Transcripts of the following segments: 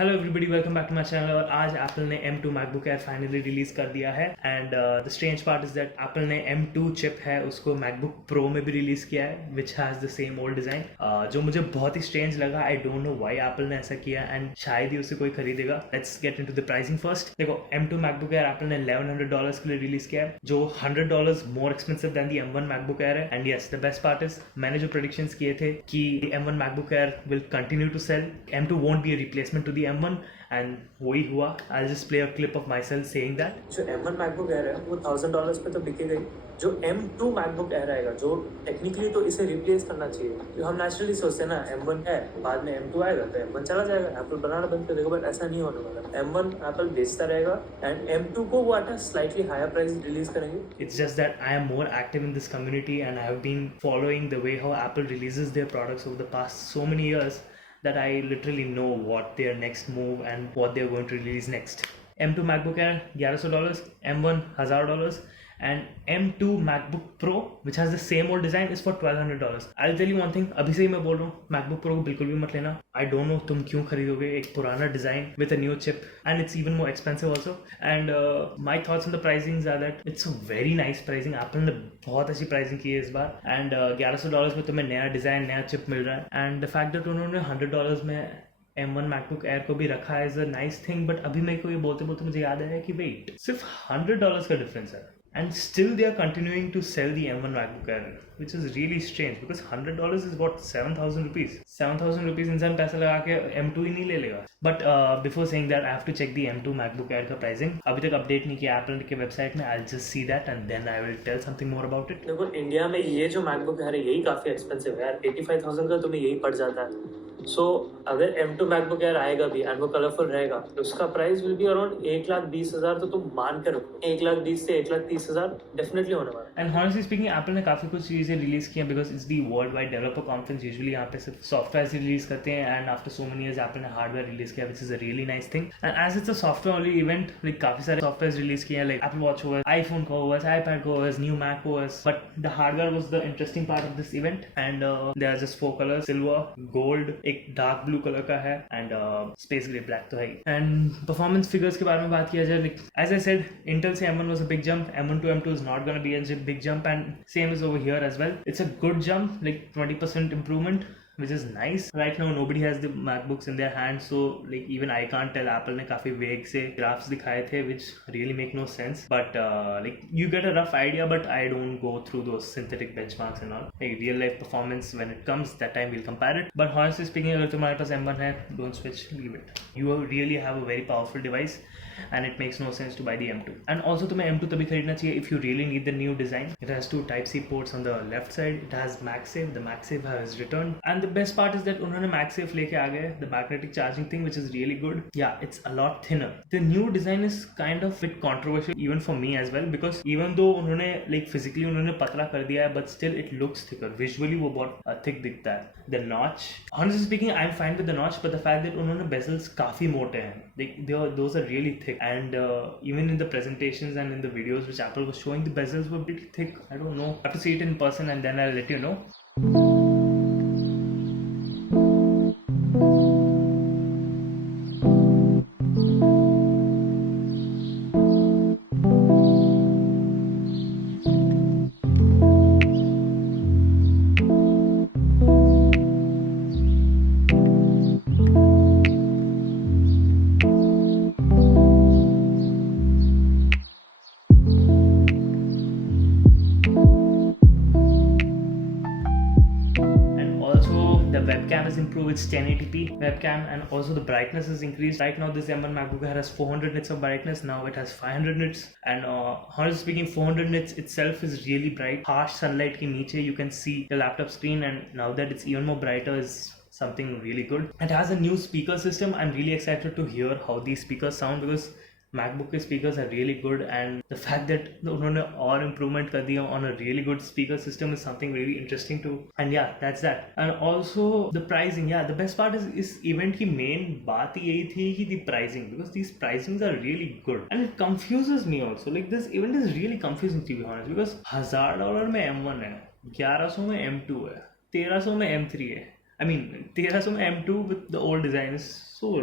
Hello everybody, welcome back to my channel. और आज Apple ने M2 MacBook air finally release कर दिया है and the strange part is that Apple ने M2 चिप है उसको मैकबुक प्रो में भी रिलीज किया है which has the same old design, जो मुझे बहुत ही स्ट्रेंज लगा। I don't know why Apple ने ऐसा किया एंड शायद ही उसे कोई खरीदेगा। Let's get into the pricing first. देखो, M2 मैकबुक एयर एप्पल ने $1100 के लिए रिलीज किया है, जो $100 more expensive than the M1 MacBook Air है। And yes, the best part is मैंने जो प्रेडिक्शंस किए थे कि M1 MacBook Air will continue to sell, M2 won't be a replacement to the M1 and वही हुआ। I just play a clip of myself saying that जो M1 MacBook Air है वो $1000 पे तो बिकेगा ही। जो M2 मैकबुक एयर आएगा जो टेक्निकली तो इसे रिप्लेस करना चाहिए, तो हम नेचुरली सोचते हैं ना M1 है, बाद में M2 आएगा तो M1 चला जाएगा, एप्पल बनाना बंद कर देगा। बट ऐसा नहीं होने वाला। M1 एप्पल बेचता रहेगा एंड M2 को वो at a slightly higher price release करेंगे। It's just that I am more active in this community and I have been following the way how Apple releases their products over the past so many years that I literally know what their next move and what they're going to release next. M2 MacBook Air $1100, M1 $1000, and M2 MacBook Pro which has the same old design is for $1200. I'll tell you one thing, अभी से ही मैं बोल रहा हूँ, MacBook Pro को बिल्कुल भी मत लेना। I don't know तुम क्यों खरीदोगे एक पुराना design with a new chip and it's even more expensive also. And my thoughts on the pricings are that it's a very nice pricing. Apple ने बहुत अच्छी प्राइसिंग की है इस बार एंड $1100 में तुम्हें नया डिजाइन नया चिप मिल रहा है एंड द फैक्ट दैट उन्होंने $100 में M1 MacBook Air को भी रखा है is a nice thing. But अभी मेरे को ये बोलते बोलते मुझे याद आया कि वेट, सिर्फ $100 का डिफरेंस है and still they are continuing to sell the M1 MacBook Air, which is really strange because $100 is what, 7,000 rupees. 7,000 rupees इंसान पैसा लगा के M2 ही नहीं ले लेगा। But before saying that, I have to check the M2 MacBook Air का pricing. अभी तक अपडेट नहीं किया Apple के वेबसाइट में। I'll just see that and then I will tell something more about it. देखो, इंडिया में ये जो मैकबुक है यही काफी एक्सपेंसिव है यार। 85,000 का तुम्हें यही पड़ जाता है। सो अगर M2 मैकबुक एयर आएगा भी एंड वो कलरफुल रहेगा तो उसका प्राइस विल बी अराउंड 1,20,000। तो तुम मान के रखो 1,20,000 से 1,30,000 डेफिनेटली होने वाला है। एंड हॉनेस्टली स्पीकिंग, एप्पल ने काफ़ी कुछ चीज़ें रिलीज की हैं because it's the world wide developer conference. Usually यहाँ पे सिर्फ सॉफ्टवेयर रिलीज करते हैं and after so many years Apple ने हार्डवेयर रिलीज किया which is a really nice thing. And as it's a software only event, like काफ़ी सारे software release किए हैं, like Apple watch OS, iPhone का OS, iPad का OS, new Mac OS. But the hardware was the interesting part of this event and there are just 4 colours, silver, gold, एक dark blue colour का है and space grey black तो है। And performance figures के बारे में बात किया जाए, like as I said, Intel से M1 was a big jump, M1 to M2 is not going to be a big jump and same is over here as well. It's a good jump, like 20% improvement, which is nice. Right now nobody has the MacBooks in their hands, so like even I can't tell. Apple ने काफी वेग से graphs दिखाए थे which really make no sense, but like you get a rough idea, but I don't go through those synthetic benchmarks and all. Like real life performance when it comes, that time we'll compare it. But honestly speaking, अगर तुम्हारे पास M1 है, don't switch, leave it. You really have a very powerful device and it makes no sense to buy the M2. And also तुम्हें M2 तभी खरीदना चाहिए if you really need the new design. It has 2 Type-C ports on the left side. It has MagSafe. The MagSafe has returned. And the best part is that उन्होंने MagSafe लेके आ गए, the magnetic charging thing, which is really good. Yeah, it's a lot thinner. The new design is kind of bit controversial even for me as well, because even though उन्होंने like physically उन्होंने पतला कर दिया है, but still it looks thicker. Visually वो बहुत thick दिखता है. The notch, honestly speaking, I'm fine with the notch, but the fact that उन्होंने bezels काफी मोटे हैं, like those are really thick. And even in the presentations and in the videos which Apple was showing, the bezels were pretty thick. I don't know. I have to see it in person and then I'll let you know. The webcam is improved, it's 1080p webcam, and also the brightness is increased. Right now this M1 MacBook Air has 400 nits of brightness, now it has 500 nits, and honestly speaking 400 nits itself is really bright. Harsh sunlight ke niche you can see the laptop screen, and now that it's even more brighter is something really good. It has a new speaker system. I'm really excited to hear how these speakers sound because MacBook के speakers are really good, and the fact that उन्होंने और improvement कर दिया on a really good speaker system is something really interesting too. And yeah, that's that. And also the pricing, yeah, the best part is इस event की main बात यही थी कि the pricing, because these pricings are really good and it confuses me also. Like this event is really confusing to be honest, because $1,000 में M1 है, 1100 में M2 है, 1300 में M3 है. I mean 1300 में M2 with the old design is so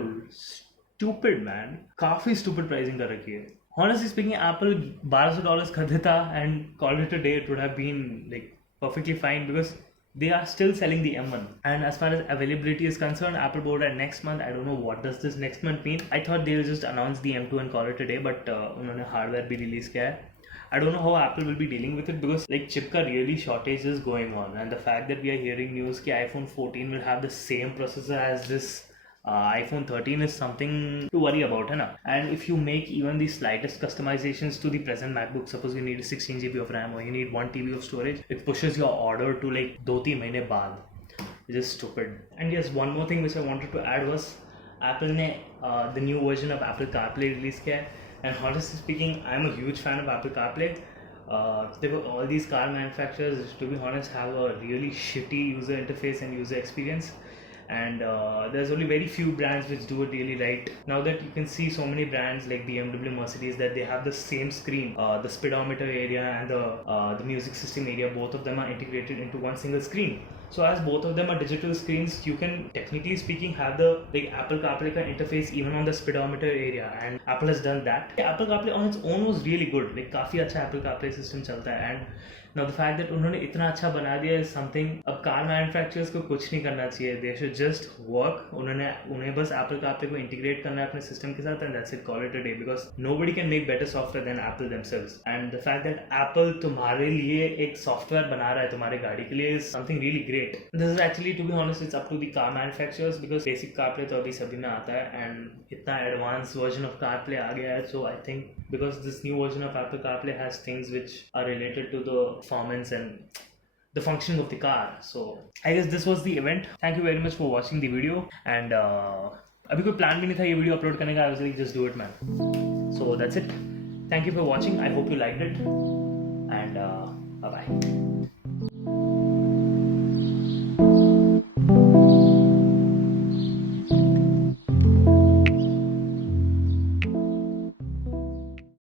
stupid man, काफी stupid pricing कर रखी है. Honestly speaking, Apple $1200 कर देता and called it a day, it would have been like perfectly fine because they are still selling the M1. And as far as availability is concerned, Apple board at next month. I don't know what does this next month mean. I thought they'll just announce the M2 and call it a day, but उन्होंने hardware भी release किया है. I don't know how Apple will be dealing with it because like chip ka really shortage is going on, and the fact that we are hearing news that iPhone 14 will have the same processor as this iPhone 13 is something to worry about, है ना? And if you make even the slightest customizations to the present MacBook, suppose you need 16 GB of RAM or you need 1 TB of storage, it pushes your order to like 2-3 महीने बाद. It's just stupid. And yes, one more thing which I wanted to add was Apple ने the new version of Apple CarPlay release किया है. And honestly speaking, I'm a huge fan of Apple CarPlay. All these car manufacturers, to be honest, have a really shitty user interface and user experience. And there's only very few brands which do it really right. Now that you can see so many brands like BMW, Mercedes, that they have the same screen, the speedometer area and the music system area, both of them are integrated into one single screen. So as both of them are digital screens, you can technically speaking have the like Apple CarPlay ka interface even on the speedometer area, and Apple has done that. Apple CarPlay on its own was really good. Like काफी अच्छा Apple CarPlay system चलता है, and now the fact that उन्होंने इतना अच्छा बना दिया is something. अब car manufacturers को कुछ नहीं करना चाहिए. They should just work. उन्हें बस Apple CarPlay को integrate करना है अपने system के साथ, and that's it. Call it a day, because nobody can make better software than Apple themselves. And the fact that Apple तुम्हारे लिए एक software बना रहा है तुम्हारे गाड़ी के लिए is something really great. This is actually, to be honest, it's up to the car manufacturers because basic CarPlay तो अभी सभी में आता है, and इतना advanced version of CarPlay आ गया है. So I think because this new version of Apple CarPlay has things which are related to the performance and the functioning of the car. So I guess this was the event. Thank you very much for watching the video. And अभी कोई plan भी नहीं था ये video upload करने का. I was like, just do it, man. So that's it. Thank you for watching. I hope you liked it. And bye bye.